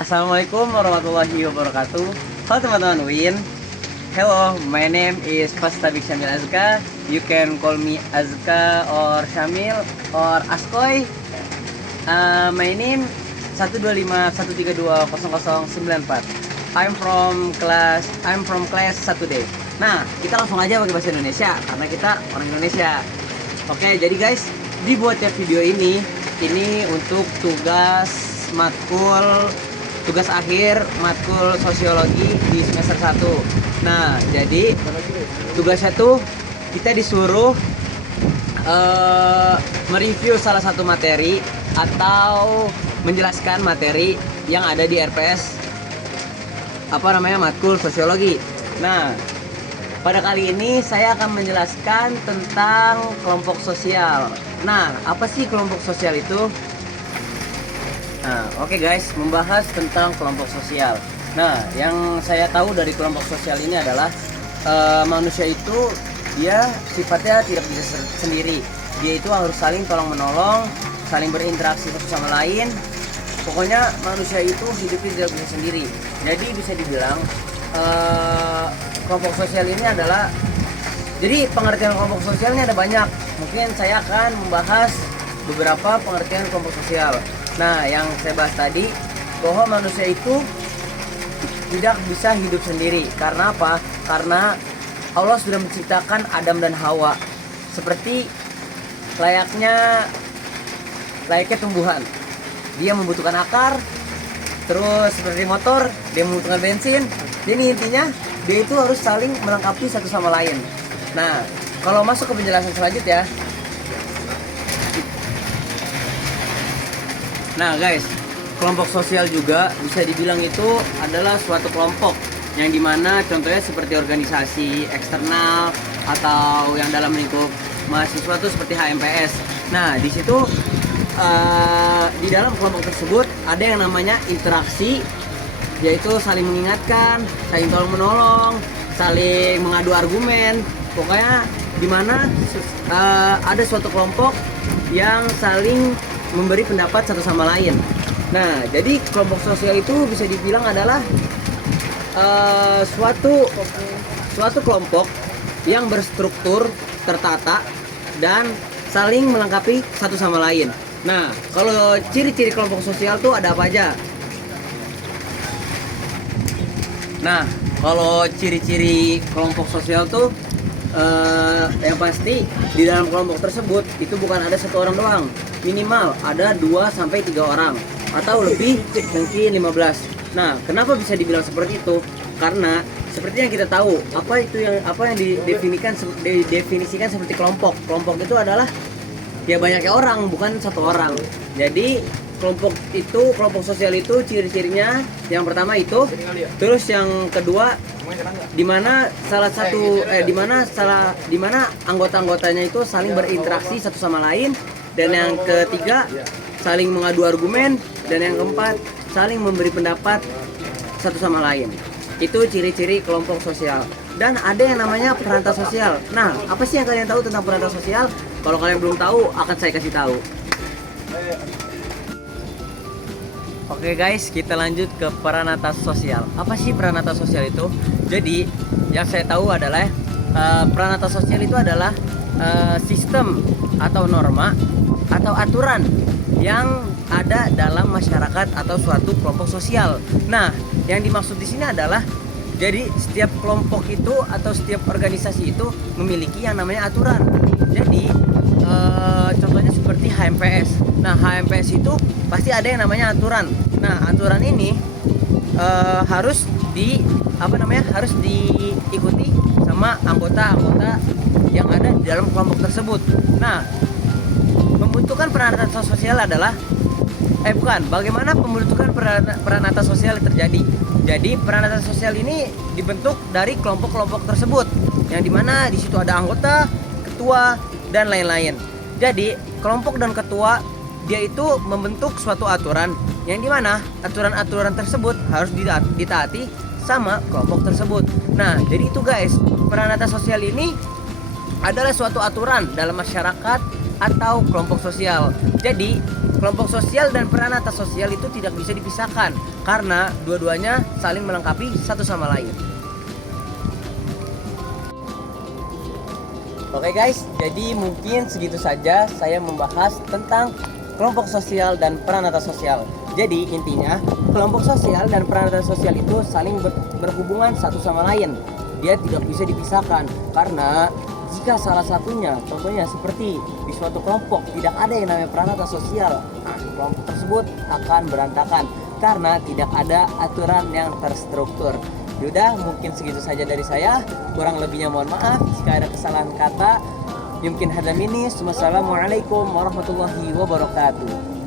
Assalamualaikum warahmatullahi wabarakatuh. Halo teman-teman Win. Hello, my name is Fastabik Syamil Azka. You can call me Azka or Syamil or Askoy. My name 12513200094. I'm from class 1D. Nah, kita langsung aja pakai bahasa Indonesia karena kita orang Indonesia. Oke, jadi guys, dibuatnya video ini untuk tugas akhir matkul sosiologi di semester 1. Nah, jadi tugasnya tuh kita disuruh mereview salah satu materi atau menjelaskan materi yang ada di RPS matkul sosiologi. Nah, pada kali ini saya akan menjelaskan tentang kelompok sosial. Nah, apa sih kelompok sosial itu? Nah, oke guys, membahas tentang kelompok sosial. Nah, yang saya tahu dari kelompok sosial ini adalah manusia itu dia sifatnya tidak bisa sendiri. Dia itu harus saling tolong menolong, saling berinteraksi satu sama lain. Pokoknya manusia itu hidupnya tidak bisa sendiri. Jadi bisa dibilang kelompok sosial ini adalah, jadi pengertian kelompok sosial ini ada banyak. Mungkin saya akan membahas beberapa pengertian kelompok sosial. Nah, yang saya bahas tadi bahwa manusia itu tidak bisa hidup sendiri. Karena apa? Karena Allah sudah menciptakan Adam dan Hawa seperti layaknya tumbuhan. Dia membutuhkan akar, terus seperti motor, dia membutuhkan bensin. Jadi intinya dia itu harus saling melengkapi satu sama lain. Nah, kalau masuk ke penjelasan selanjutnya. Nah guys, kelompok sosial juga bisa dibilang itu adalah suatu kelompok yang dimana contohnya seperti organisasi eksternal atau yang dalam lingkup mahasiswa itu seperti HMPS. Nah di situ di dalam kelompok tersebut ada yang namanya interaksi, yaitu saling mengingatkan, saling tolong menolong, saling mengadu argumen. Pokoknya dimana ada suatu kelompok yang saling memberi pendapat satu sama lain. Nah, jadi kelompok sosial itu bisa dibilang adalah suatu kelompok yang berstruktur, tertata, dan saling melengkapi satu sama lain. Nah, kalau ciri-ciri kelompok sosial tuh ada apa aja? Nah, kalau ciri-ciri kelompok sosial tuh yang pasti di dalam kelompok tersebut itu bukan ada satu orang doang, minimal ada 2-3 orang atau lebih, mungkin 15. Nah, kenapa bisa dibilang seperti itu? Karena seperti yang kita tahu, apa yang didefinisikan seperti kelompok. Kelompok itu adalah ya banyaknya orang, bukan satu orang. Jadi kelompok sosial itu ciri-cirinya yang pertama itu, terus yang kedua dimana anggota-anggotanya itu saling berinteraksi satu sama lain, dan yang ketiga saling mengadu argumen, dan yang keempat saling memberi pendapat satu sama lain. Itu ciri-ciri kelompok sosial. Dan ada yang namanya perantau sosial. Nah, apa sih yang kalian tahu tentang perantau sosial? Kalau kalian belum tahu, akan saya kasih tahu. Oke guys, kita lanjut ke peranata sosial. Apa sih peranata sosial itu? Jadi, yang saya tahu adalah peranata sosial itu adalah sistem atau norma atau aturan yang ada dalam masyarakat atau suatu kelompok sosial. Nah, yang dimaksud di sini adalah, jadi setiap kelompok itu atau setiap organisasi itu memiliki yang namanya aturan. Jadi contohnya seperti HMPS. Nah, HMPS itu pasti ada yang namanya aturan. Nah, aturan ini harus diikuti sama anggota-anggota yang ada di dalam kelompok tersebut. Nah, pembentukan peranata sosial adalah bagaimana pembentukan peranata sosial terjadi. Jadi peranata sosial ini dibentuk dari kelompok-kelompok tersebut, yang dimana di situ ada anggota, ketua, dan lain-lain. Jadi kelompok dan ketua dia itu membentuk suatu aturan, yang dimana aturan-aturan tersebut harus ditaati sama kelompok tersebut. Nah, jadi itu guys, peranata sosial ini adalah suatu aturan dalam masyarakat atau kelompok sosial. Jadi kelompok sosial dan peranata sosial itu tidak bisa dipisahkan karena dua-duanya saling melengkapi satu sama lain. Oke guys, jadi mungkin segitu saja saya membahas tentang kelompok sosial dan peranata sosial. Jadi intinya kelompok sosial dan peranata sosial itu saling berhubungan satu sama lain. Dia tidak bisa dipisahkan karena jika salah satunya, contohnya seperti di suatu kelompok tidak ada yang namanya peranata sosial, nah kelompok tersebut akan berantakan karena tidak ada aturan yang terstruktur. Yaudah, mungkin segitu saja dari saya. Kurang lebihnya mohon maaf jika ada kesalahan kata. Yumkin hadam ini. Wassalamualaikum warahmatullahi wabarakatuh.